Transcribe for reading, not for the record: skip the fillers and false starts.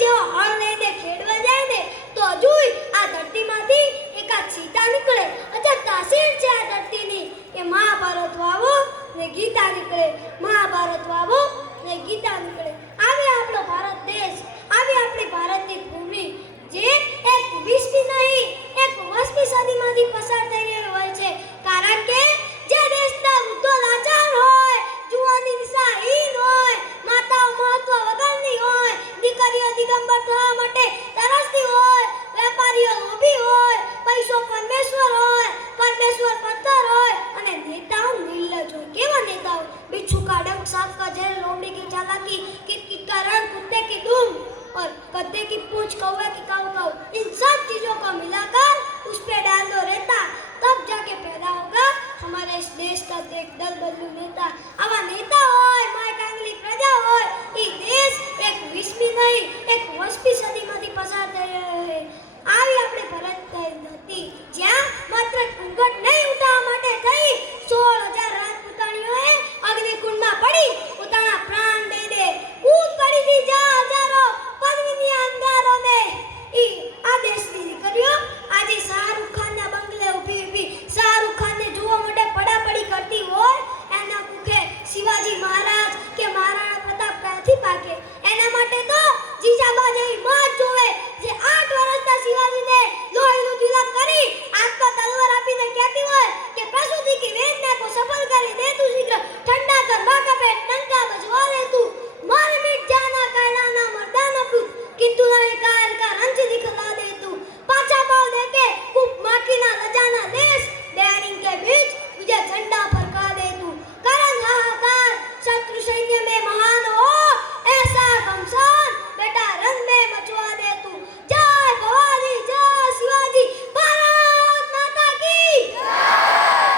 જેવો હળ લઈને ખેડવા જાય ને તો હજુય આ ધરતીમાંથી એકાદ સીતા નીકળે. અચ્છા તાસીર છે આ ધરતીની કે મહાભારત વાવો ને ગીતા નીકળે, મહાભારત વાવો ને ગીતા નીકળે. આવે આપણો ભારત દેશ, આવે આપણી ભારતની ભૂમિ જે એક 20મી નહીં એક 20મી સદીમાંથી પસાર થઈ રહી હોય છે. કારણ કે જે દેશના વૃદ્ધો લાચાર હોય, જુવાની દિશાહીન હોય, માતાઓ મહત્વ વગરની હોય, દીકરીઓ દિગંબર થવા માટે તરસતી હોય, વેપારીઓ લોભી હોય, પૈસો પરમેશ્વર હોય, પરમેશ્વર પથ્થર હોય અને નેતાઓ નિર્લજ હોય. કેવા નેતાઓ? बिच्छू का डंक, सांप का जहर, लोमड़ी की चालाकी, किट-किट का रण, कुत्ते की दुम और गधे की पूंछ, कौवे की काऊ-काऊ, इन सब चीजों को मिलाकर उस पे डाल दो रेता, तब जाके पैदा होगा हमारे इस देश का एक दल बदलू नेता. आवा नेता होय, माय कांगली प्रजा होय, ई देश एक 20મી नहीं एक 20મી સદીમાંથી પસાર થઈ રહ્યો છે. આવી આપણે ભારત ધરતી જ્યાં માત્ર ઘૂંઘટ નહીં ઉઠાવવા માટે થઈ 16,000 રાજપૂતાણીઓએ અગ્નિકુંડમાં પડી પોતાના પ્રાણ દઈ દે. કૂદ પડી હતી જ્યાં હજારો પદવીની અંગારોને ઈ આ દેશની દીકરીઓ આજે શાહરૂખ ખાનના બંગલે ઊભી શાહરૂખ ખાનને જોવા માટે પડાપડી કરતી હોય એના મુખે શિવાજી મહારાજ કે મહારાણા પ્રતાપ ક્યાંથી પાકે? એના માટે તો જીજાબા જેવી માં જોવે જે 8 વર્ષના શિવાજીને લોહીનું તિલક કરી આંખ પર તલવાર આપીને કહેતી હોય કે પ્રસૂતિ की वेदना को सफल कर दे तू शीघ्र ठंडा कर मां का पेट टंका बजवा ले तू मर मिट जाना कहलाना मर्दाना पुत किंतु नहीं काल का रंज दिखला